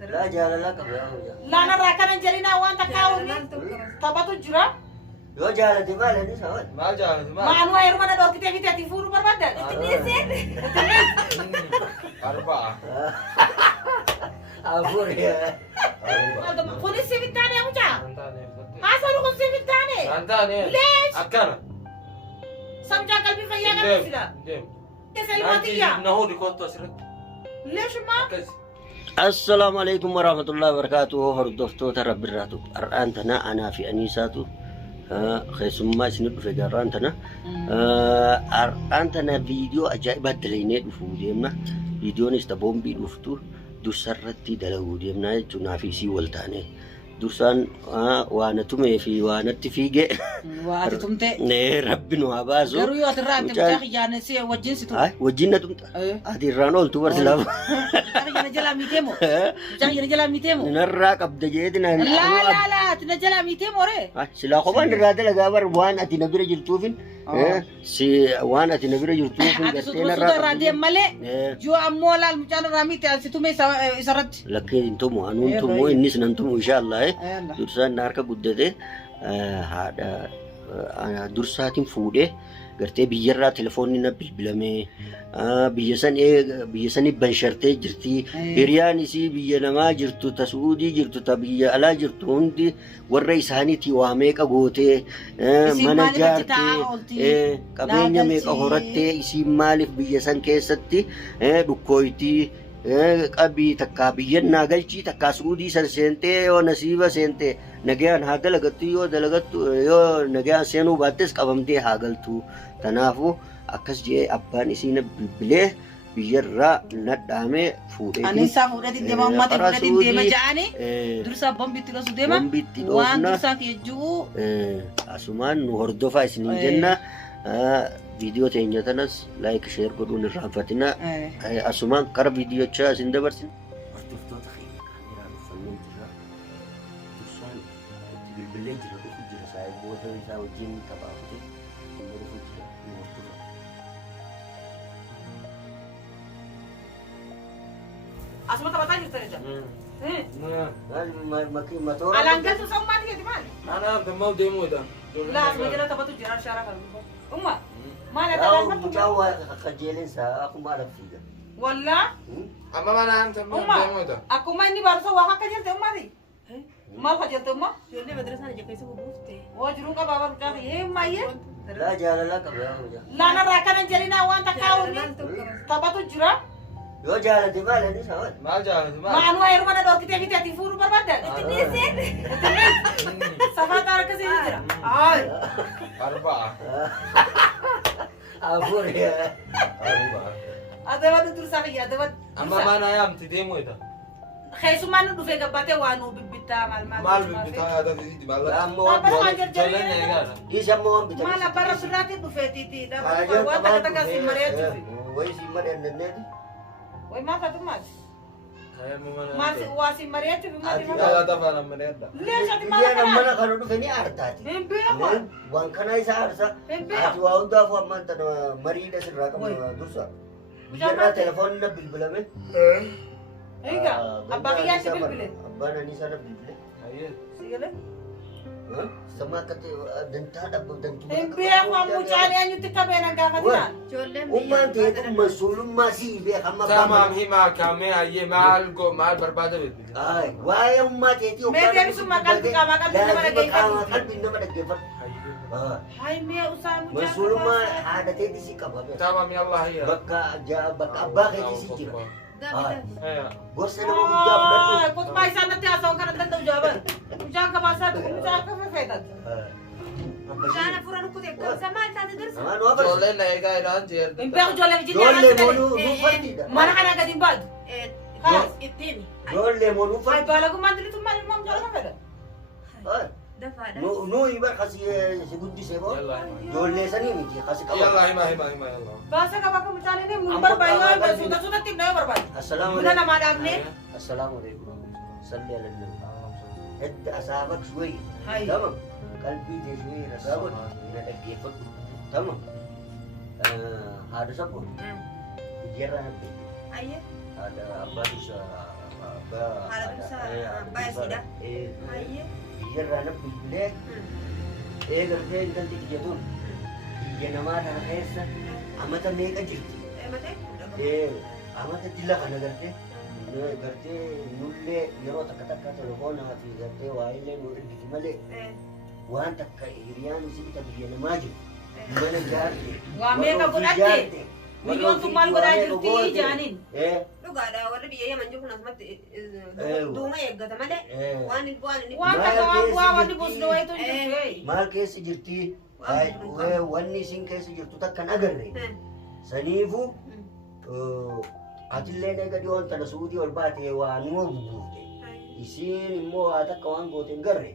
لا jaalala qaba. Laana irraa kanan jedhina waan takkaa onni taphatu jira. Yoo jaalate maal inni sawwan? Maal jaalatu maal? Maanuma heeruma na dhorkitee fi ati fuudhuu barbaadda. Arbaa. Afur yaa. Kunis si bittaane mucaa. Antaane. Haasawni kun si bittaane. Antaane. Lees. Akkana. Samjaa qalbii fayyaa qabsiisa. Deem. Isa ilmaatiyyaa. Nahuu dikootu asirratti. Leeshummaa. Akkasi. Assalamu alaikum warahmatullahi wabarakatuh. Hordoftoota Rabbirraatu. Har'aan tana anaa fi Aniisaatu keessummaa isin dhufe garaan tana. Har'aan tana viidiyoo ajaa'ibaa dalaynee dhufuu deemna. Viidiyoonis boombii dhuftu dursarratti dalaguu deemna jechuun naa fi isii wal taane. Dursaan waan tumee fi waanatti fiigee. Waati tumte. Nee rabbi nu haa baasu. Garuu yoo asirraa ati mucaa xiyyaane si wajjin si tumte. Wajjin na tumta. Ati irraan ooltu barsi lama. Mucaa xiyyaane jalaa miitee moo? Mucaa xiyyaane jalaa miitee moo? Narraa qabda jeeti na. Laa ati na jalaa miitee moo ree? Silaa kophaan irraa dalagaa bar waan ati na bira jirtuufin. Si waan ati na bira jirtuufin Ati suuta irraa deem malee. Yoo ammoo laal mucaan irraa miite si tume isarratti. Lakkee hin tumu anuun tumu innis nan tumu inshaallah. Dursaan na harka guddate haadha dursaatiin fuudhee gartee biyyarraa telefoonni na bilbilamee biyya sanii banshartee jirti. Hiriyaan isii biyya namaa jirtu ta Suudii jirtu ta biyya alaa jirtu hundi warra isaaniitii waa meeqa gootee mana jaartee qabeenya meeqa horattee isiin maaliif biyya san keessatti dhukkooytii qabii takkaa biyyan naa galchii takkaa Suudii san seentee yoo nasiiba seentee nagayaan haa dalagattu yoo nagayaan seenuu baattes qabamtee haa galtu. Kanaafuu akkas jedhee abbaan isii na bilbilee biyyarraa nadhaamee fuudhee. Aniisaa fuudhati deema uummata fuudhati deema ja'anii dursaa bombitti dhosu deema. Waan dursaa keejjuu. Asumaan nu hordofaa isiniin jenna. Viidiyoo teenya tanas laayik sheer godhuun irraanfatina. Asumaan kara viidiyochaa isin dabarsina. Hordoftoota keenya kaameraan uffannee jira. Dursaan itti bilbilee jira dhufu jira saayiboota isaa wajjin qabaafate. Dhufu jira nu hordofaa. Asuma taphataa jirta jecha. Matoora. Alangaan sun sa'ummaa tigeeti maali? Anaa dammaa deemuudha. Laa asuma jala taphatu jira shaaraa kan dhufu. Umma. Maal ati Yaa alangaan mucaa waa qajeelinsa akkuma ala fiiga. Wallaa. Amma manaan dammaa Umma. deemuudha. Akkuma inni barsa waa akka jirte ummaati. Maal ka jirte umma? Ijoollee madrasaa na jakkeessa buufte. Waa jiruu qabaa bar mucaa kiyya maayyee. Laa jaalala qaba yaa mucaa. Laana irraa kanan jedhina waan takkaa onni taphatu jira. Yoo jaalate maal inni sawwan? Maal jaalatu maal? Maanuma heeruma na dhorkitee fi ati fuudhuu barbaadda. Safaataa harkasii jira. Arbaa. Afur yaa. Arbaa. Adabatu dursaa kiyya adabatu. Amma mana yaamti deemuudha. Keessummaan nu dhufee gabbaatee waa nu bibbittaa maal Maal bibbitaa yaada fiiti maal? Ammoo Jolleen eegaadha. isa ammoo waan bitan. maal abbara biraatiin dhufee tiiti waan takka takka siin mari'achuufi. Way si mari'anneeti. Way maal taatu maati? Ayyamu mana. Maal waa siin mari'achuufi maati maal? Yaada afaan amma dheedha. Leeshati maal Biyya kanaa? mana kana dhufe ni aartaati. Hin beeku. Waan kana isa aarsa. Hin beeku. Ati waa hundaafuu ammaan tana mariidha sirraa qabu dursa. Biyyarraa telefoonni na bilbilame. Egaa abbaa kiyyaatti bilbile. Abbaan Aniisaa na bilbile. Ayyee. Sigalee? Sama akka dantaa dhabbu dantuu. Hin beeku mucaan eenyutti qabeenan gaafatinaan. Ijoolleen Ummaan ta'eetu mas'uulummaa sii beekama. Tamaam himaa kaamee ayyee maal barbaada beekti. Waa'ee ummaa ta'eetii Mee deebisummaa qalbii qaamaa qalbii nama dhaggeeffatu. qalbii nama dhaggeeffatu. Hai mee usaan mucaa. Mas'uulummaa haadha ta'eetii sii qaba. Tamaam yallaa hayya. Bakka abbaa keetii sii jira. Ayyaa. Gorsa nama guddaa fudhadhu. Kutumaa isaan natti haasa'uun kan danda'u jaaban. Mucaan kabaasaa dhufu mucaa akka fefeetan. Bishaan afuura nukkute gamsa maal taate dursa? Ijoolleen na eegaa ilaan jeerti. Hin beeku ijoollee bijinni Ijoollee alaa moonuu dhuunfattiidha. mana kana gadi hin baatu. Ittiin. Ijoollee moonuu Hai dhuunfatti. baalagummaan dilitummaan ilmoo mucaa kana fedha. Dafaadha. Nuyi bar kasi si guddisee boo. Ijoollee sanii miti kasi qaba. Yallaa himaa yallaa. Baasa qaba akka mucaan inni mun barbaayyoo suuta suutatti himna yoo barbaade. Assalaamu Buna namaa dhaabnee. Assalamu alaikum. Salli ala nabi. Hedda asaabak shuwai. Hai. Tamam. Qalbii tee shuwai rasaabak. Na dhaggeeffadhu. Tamam. Haadha sabbo. Biyyarraa nabbe. Ayyee. Haadha abbaa dursa abbaa. Haadha baay'eedha. Biyyarraa na bilbilee gartee intalti biyya tun biyya namaa kana keessa amata meeqa jirti? Amata dila kana gartee nullee yeroo takka telefoonaa fi gartee waa'illee nu ergiti malee waan takka hiriyaan isii biyya namaa jiru mana ijaarte Waa meeqa godhatte? Biyyoon tun maal godhaa jirti jaaniin? Dhugaadha warri biyya yaman jiru kun asumatti duuma eeggata malee waan inni Waan takka waan wanni bosnoo wayitu hin jirtu. maal keessa jirti? Wanni isin keessa jirtu takka hin agarre saniifu atillee eega dhiyoon tana suutii ol baate waa numa gugguufte isiin immoo waa takka waan goote hin garre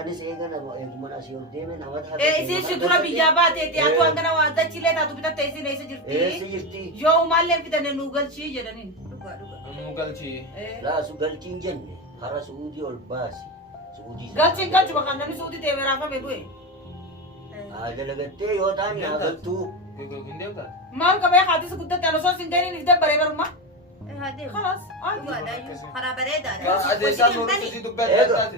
anis eegana eegumana asii ol deeme namata Isin si dura biyyaa baateeti atu hangana waa dachilee taatu bitatte isin eessa eessa jirti? jirti? Yoo umaallee fidane nu galchii jedhaniin. Nu galchi. Laasu galchiin jenne hara suutii ol baasi suutii Galchiin galchuma kan namni suutii ta'e raafame du'e. dalagattee yoo ta'an yaa galtuu Hin deemtaa? Maal qabee haatis guddatte alo soos hin ga'iniin if dabbaree baruma. Kalas. karaa bareedaadha. Adeesaan nuti dubbatan.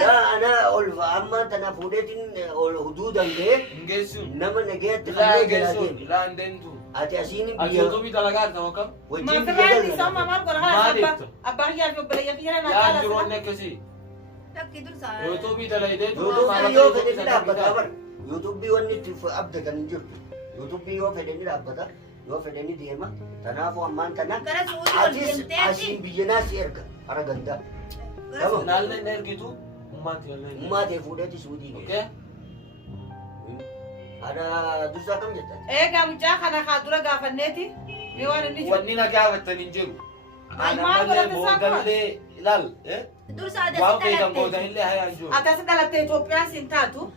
yaa ana ol amma tana fuudheetiin ol huduudan ga'e Hin geessuun. nama nageetti Laa kanneen geessuun. jiraatan Laa hin deemtu. ati asiin Ati biyya utuu dalagaa ta'uu kam? wajjin Maafirraa inni isaa maal godha Maal haala jettu? abbaa kiyyaa fi obboleeyyaa kiyyaa na Yaa jiru caalaa. wanni akkasii. Takki dursa. Yuutuubii dalagdee yuutuubii yoo fedhe ni dhaabbata bar yuutuubii wanni itti abdatan hin jirtu yuutuubii yoo fedhe ni dhaabbata yoo fedhe ni deema kanaafuu ammaan tana Gara suutii ol atis deemtee asiin biyyanaa si erga hara gandaa Naallee hin ergitu. Ummaatti naallee hin ummaa ta'e fuudheeti suutii ga'e ergitu. ana dursaa kam jettan Eegaa mucaa kana haa dura gaafanneeti. Mee waan inni jiru. Wanni na gaafattan hin jiru. Maal Anammallee godhate isaa boodallee ilaal. dursa Waan adda feetan dhalatte. boodallee hayaan jiru. Ati as dhalattee Itoophiyaa siin taatu.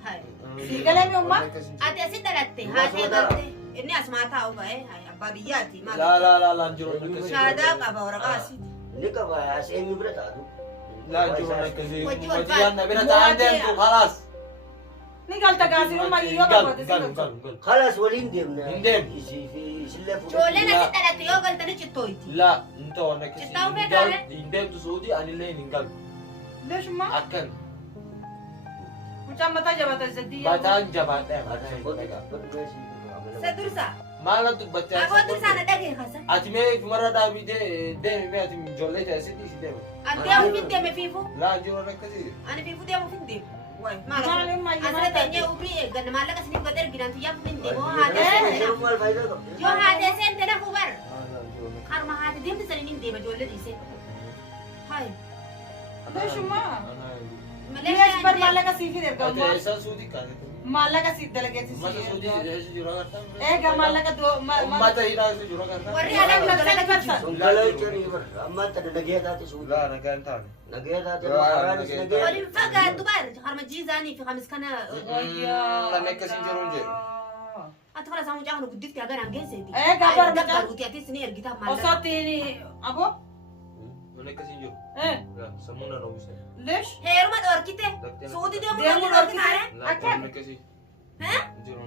Sii galee mi ummaa? Ati asi dhalatte haatee galte inni asumaa taa'u ga'e abbaa biyyaati. Laa jiru Shaadaa qaba waraqaa asiiti. ni qaba as eenyu bira taatu Laa jiru akkasii. Wajji wal Wajji yaadna bira ta'an deemtu khalaas. Ni galta gaasirummaa yoo barbaade si galcha. خلاص ولين ديمنا Hin deemne. يسلف Ijoolleen asi dhalatte yoo galtani cittooyti. Laa hin ta'u wanni akkasii. Cittaa'uu feetaare? Hin deemtu suutii anillee hin galu. Leeshummaa Akkan. mucaan mataa jabaata sadii. Mataan jabaadhaa. Sa dursa. Maal dubbattee Aboo dursaa na dhagee kasa. ati mee fumarra dhaabitee deemi mee ati ijoollee ta'e sitti si deemu. Ani deemuuf hin deeme fiifu. Laa jiru akkasii. Ani fiifu deemuuf hin deemu. Maaliin mayyii Asirra teenyee ubrii eegganna maallaqa isiniif gad erginaan tuyyaaf hin deemu. Yoo haatee seente na fubar. Karma haate deemte saniin hin deema ijoollee dhiisee. Hai. Leeshummaa. Malee Leesh bar maallaqa siif hin erga Ati ummaa. eessaa suutii kaane? Maallaqa siif dalageetti Mata siif suutii erga. eessa jiru agartan? Eegaa maallaqa Ummata hidhaa eessa jiru agartan? warri alam galata barsa. أما أنت نجيتها تسوي Laa nagaan taane. نجيتها Yaa, تبغى nagee. waliin fagaattu baar harma jiizaanii fi hamis kana Namni akkasii jiru hin jedhu. ati fara isaa mucaa kana guddifti haganaan geesseeti. Eegaa bar mucaa. Dabbaruuti atis ni ergitaa maallaqa. Osoo ittiin aboo. Namni akkasii jiru. Laa sammuu na oomishee. Leesh. Heeruma dhorkite suuti deemuu Deemuu dhorkite dhorkite. kaare. Laa namni akkasii jiru.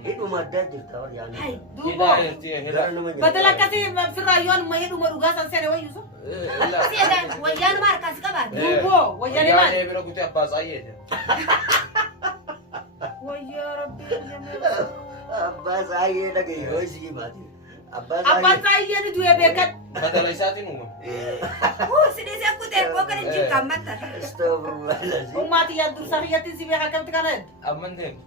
هيدو ما دادر تاور Hai. يعني Hidhaa Duuboo. eertee hidhaa. Badala akkasii firraayyoon mayii dhuma dhugaa san seene wayyuusu. Si edaa wayyaanuma harkaas qabaate. Duuboo. Wayyaanee maali? Wayyaanee bira kutee abbaa saayyeeti. Wayyaa rabbii. أباس هاي لقي هو يسيب هذه أباس Abbaan saayyee ni du'ee beekan. Badala isaatiin uumama. Sidii kutee koo kana jin kammata. استغفر الله العظيم Ummati yaa dursaa kiyyattiin si beekaa kamti kana. Amman deemu.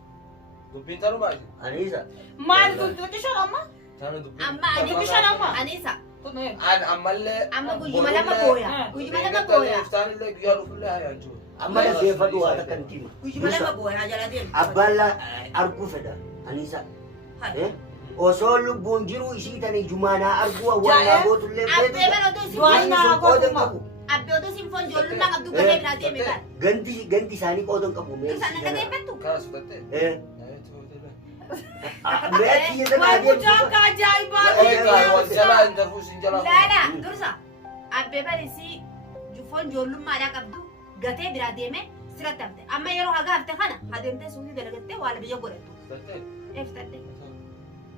Dubbiin tanuu baay'ee. أنيسة Maali tuuti amma? Taanu dubbiin. Amma Bishaan amma? Anisa. Tunee. An ammallee. Amma guyyuma lama booya. Guyyuma lama booya. Iftaanillee guyyaa dhufullee hayaan jiru. أما كيف دو هذا كان كيف Guyyuma lama booya jala deemu. أبلا أرجو فدا أنيسة Hai. osoo lubbuun jiru ishii tani jumaanaa arguu awwaalaa gootullee Abbee bara oduu si Du'aa foon. naa qoodan gootuma. qabu Abbee oduu si foon ijoollummaa qabdu galee biraa deeme baar. ganti isaanii qoodan qabu Dursa na dhageeffatu. Karaa sutattee. meetii isa Waay baadiyyaa mucaa akka ajaa'ibaa. Eegaa wal jalaa hin darbuu sin jalaa. Laala dursa abbee barisi foon ijoollummaadhaa qabdu gatee biraa deeme sirratti hafte. Amma yeroo haga hafte kana adeemtee suutii dalagattee waan biyya godhattu. Sutattee. Eeffatte.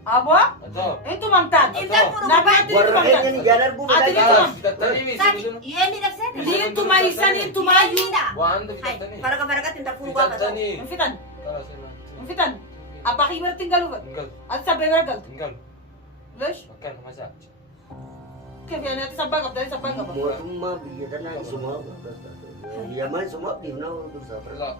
Abo? Ito. Itu mamtan. Intan puro ba? Nabati Warra mamtan. keenya ni jalan bu Ati kita. dito. Fitattanii mi Sani, isin yun ni nafsat. Din tumaisan, din tumayo. Waan Hay, fitattanii. para ka tinta puro ba ka to? Fitattanii. Mafitan. Kala sila. Mafitan. Apa kibar tinggal ba? Tinggal. At sa bebergal. Tinggal. Lesh. Makan masa. Kaya yan at sabag ab dari sabag ba? Mootummaa biyya tanaa isuma yaman isuma dhifna dursa Wala.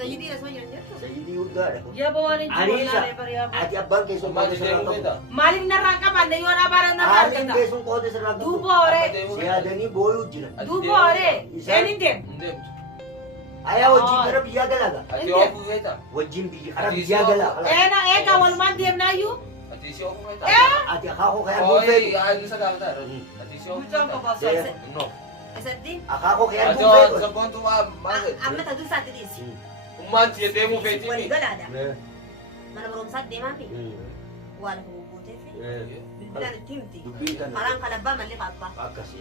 Sayyidi na sama yun dyan. sayyidii guddaadha Ya bawanin Anisa, wala pare ya. ati abbaan keessum Amma qooda di deemu sirraa beekta. qabu Malim na rangka ba? Na yun abarang na haaliin rangka. keessum qooda sirraa qabu Dubo ore. siyaadanii booyuu jiran Dubo ore. Enin dem. Hindi. ayaa wajjin gara biyyaa galaaga Ati Hindi. ofu beekta. wajjin kara biyyaa galaa Ena eka walman dem na yu. Ati si ofu beekta. ati akaakoo kayaan Oy, bulfeetu ano sa kanta? Ati si ofu Bujang ka beekta. ba sa? No. Isa din. akaakoo kayaan Ati bulfeetu sa ponto ma. Amma ta dusa ta dis. Umman siya deemu beekti Wali mi. galada. Mana marumsat de mami. Wala ko bubute fi. Bilan timti. dubbiin kana Parang kalaba mali papa. akkas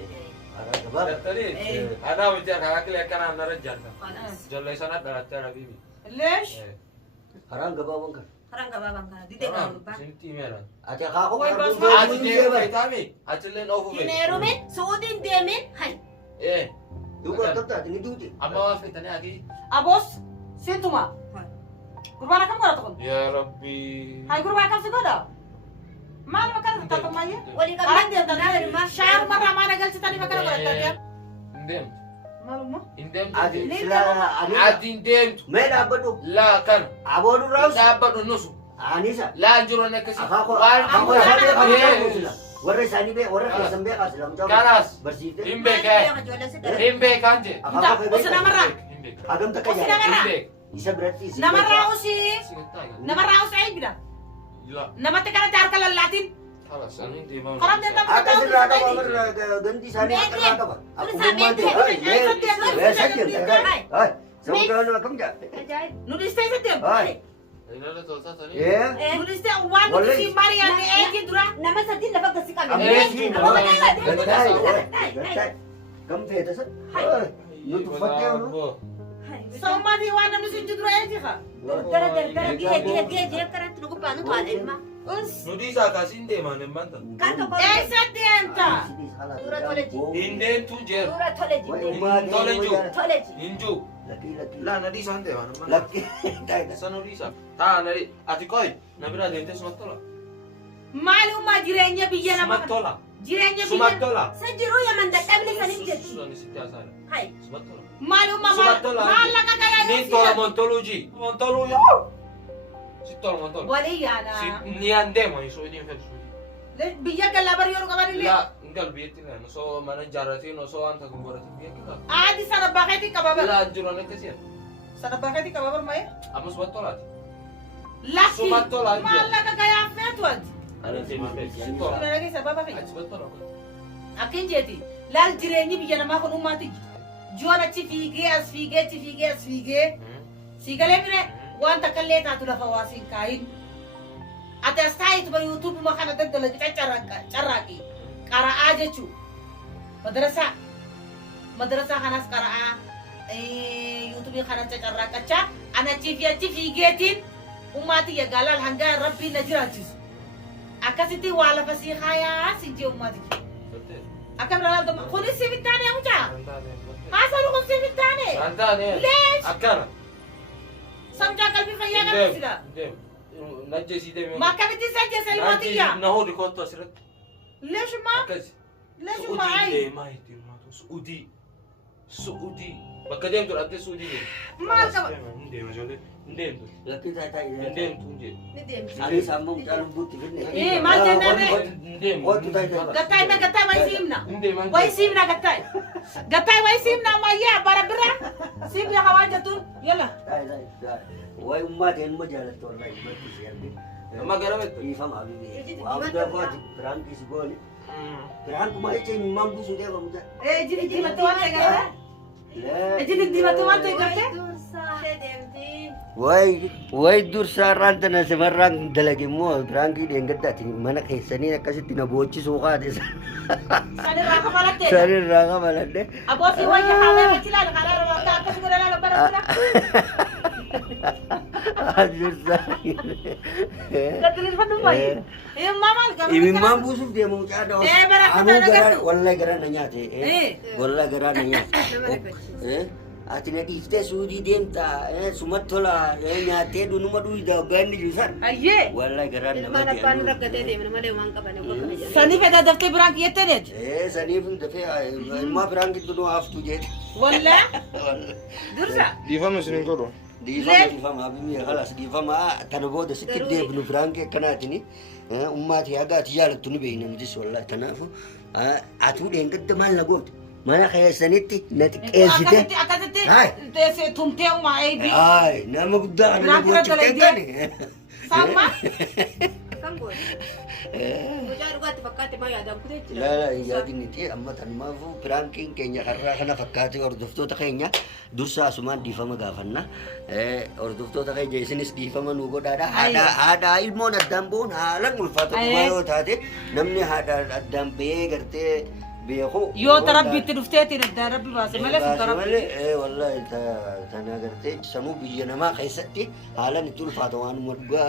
araa gabaa Fitattanii. Eh. Ana miti akaakili akkana nara jarta. Kalas. Jolle sana dhalattee bibi. Lesh. karaan gabaawwan kana Parang kababang ka. Dite ka ba? Sinti meeran. ati akaakoo Oy, kayaan bas- bulfeetu Ati hin deemu jeeban beekta mi. Ati leen ofu beekta. Kinerumin, suudin demin. Hay. Eh. duuba qabda ati ni duuti Amma waa fitanii ati. Abos. Sintuma. Gurbana kam kara tukun. Ya Rabbi. Hai gurbana kam sigoda. Mal makara tatang maya. Wali ka Karan dia ba? tadi. Syar marah mana gal cita ni makara kara tadi. Indem. Malu mo? Indem. ati Ni sila ani Ati indem. mee dhaabbadhu La kan. abooduu raawus Dhaabbadhu nusu. anisa La jiru nekkasi. akaakoo Waan akaakoo Aku isaa sana beekaa aku beekaa sila warra isaanii bee warra keessan beekaa sila mucaa Karas. barsiifte Himbe kee. Himbe kanje. Tidak, akaakoo usah nama ra. Himbe. hagam takka Usah nama jaallatu ra. Himbe. isa biratti isi Nama beekaa. raus sih. Singatta ya. Nama raus ay bida. La. Nama tekara jar kalal latin. Kalas. Ani deema. Karam dia tak akka tahu sirraa kita qaba ini. warra gandi isaanii akka Meeqee? irraa qaba Kun akkuma isaa ummaatti meeqee? ay Meeqee? sakkin Meeqee? sababaan akkam jaate Ajaib. Nulis teh setiap. ay Ilala tolta tani. ee Nulis teh wan Wallahi. si Maria ni Eki dura. Nama sadin dapat kasi kami. ammeetiin Ako ba tayo? gattaay Ay, gattaay gam feeta san nutu Wala fattee onu bo. Sama di wan nulis si dura Eki ka. Gara dia karan tunggu panu tuan ilma. Us. Nudi sa kasin deema nembanta. Kanto ko. Eh setienta. Dura toleji. Indem tu jer. Dura toleji. Toleji. Inju. laki laki La nadi sa deema nembanta. laki tayo Sa nudi sa. Ta nadi. Ati koi. Nabira deemte sumattola. Maluma jirenya biya nama. Sumattola. Jirenya biya. Sumattola. Sajiru ya manda tabli kanin jetti. Susani sitti asara. Hay. Sumattola. Maluma Sumattola. mala ka kaya Ni tola montoluji. Montoluji. Si tola montol. Wali yana. Si ni andemo iso idin fel su. Biya galabar yoru kabari le. La ngal bieti na so mana jarati no so anta gumborati bieti ka. Adi sana baketi kababar. La juro ne kasiya. Sana baketi kababar mai. Amo sumattola. Laki. Sumattola. Mala ka kaya fetuad. Ana tema be. Si Kira tola. lagi sababa kai. Ati sumattola. Akin jeti. Lal jirenyi biya nama ko umati. Jona ci fige as fige. Sigale mire wanta kalle ta tula fawasin kain. Ate stai tu YouTube makana dadda lagi carraki. Qara aja cu. Madrasa khanas qara YouTube khana carrakacha ana ci getin umati ya galal hanga rabbi najiratis. Akasiti wala fasi khaya sinje umati. Akan dalam tu khunis sibitane amuja. Asal khunis sibitane. Santa ne. Lesh. Akana. Samja kalbi khaya kan sila. Dem. Najje si dem. Maka biti saja selwatiya. Na ho rikoto asirat. Lesh ma? Akasi. Lesh ma ai? Saudi ma iti ma to Saudi. Bakka dem to atte Saudi dem. Mal ka. Dem jole. Dem to. laki tayo Dem tunje. Ni dem. ani sama mucaa lubbuutti finne Mal jennane. Dem. Kootu tayo. Gatay na gatay way simna. Dem. Way simna gatay. Gatay way simna maya barabira. Simna kawaja tu. Yalla. tayo way ummaati elma jaalatti wallahi ummatti si arge Amma garamet. dhiifama habibi waa guddaa kooti biraan kisi gooni biraan kuma jecha himmaan buusuu deema mucaa Eh jadi di batu ante gara. Jadi di batu ante gara. way dursaa irraan tana simarraan dalage immoo biraan kii dheengaddaati mana keessanii akkasitti na boochisuu kaate Sana raka malate. sanirraa qabaladhe Abosi wajah hawa wajila kalau raka aku sudah lalu barabira. Katilirfadhu baay'ee. Maal gama. Imimmaan buusuuf deemu mucaa dha. Barakkataa Anuu garaa nagartu. wallahi garaa na nyaate. Wallahi garaa na Nama nyaate. rifachiisa. Ati na dhiiftee suudii deemta sumatti tola nyaattee dhunuma dhuuyda hoggaanni jirusan. Ayyee. Wallahi garaa na Ilmaan abbaan rakkatee deemna malee waan qabane gokkana jedhama. Sanii fedha daftee biraan kiyyattaniiti. Saniif dafee ilmaa biraan gidduu nu haftu jeeti. Wallee. Dursa. Dhiifama isiniin godhu. Dhiifama abimii halas dhiifama kana booda sitti deebinu biraan kee akkanaatini ummaati haga ati jaalattu ni beekna nutis wallahi kanaafu atuu dheengadda maal na goote mana keessanitti na xiqqeessite. Akkasitti tumtee uumaa eebii. Ay nama guddaa kana gochuu keekani. Saammaa. Kan goone. Mucaa dhugaatti fakkaate maa yaadaan kutee jira. Lala yaadiniti amma tanumaafu piraankiin keenya karraa kana fakkaate hordoftoota keenya dursa asumaan dhiifama gaafanna. Hordoftoota keenya isinis dhiifama nu godhaadha. Haadha ilmoon addaan bu'uun haalan ulfaata dhugaa yoo taate namni haadha addaan ba'ee gartee beeku. Yoo tarabbiitti dhufteetiin addaan rabbi baase malee sun tarabbii. Malee wallahi tana gartee sanuu biyya namaa keessatti haalan itti ulfaata waanuma dhugaa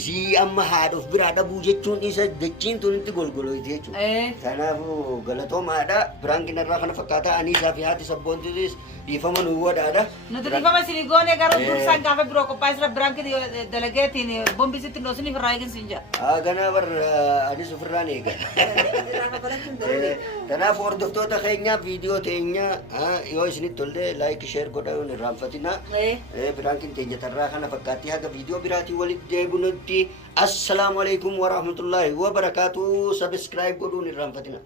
isii amma haadhaaf biraa dhabuu jechuun isa dachiin tun itti golgoloyti jechuudha. Kanaafuu galatoomaadha. Piraankiin irraa kana fakkaataa aniisaa fi haati sabboontiis dhiifama nu godhaadha. Nuti dhiifama isinii goone garuu dursaan gaafa biroo qophaa'ee piraankiin dalageetiin bombisitti noosiniif irraa eeginsiin jira. Ganaa bar anis ofirraan eega. Kanaafuu hordoftoota keenya viidiyoo teenya yoo isinitti tolle laayik sheer godhuun irraanfatina. Piraankiin teenya tarraa kana fakkaattii haga viidiyoo biraatii walitti deebinutti. Assalamu alaikum warahmatullahi wabarakatuh. Subscribe godhuun irraanfatina.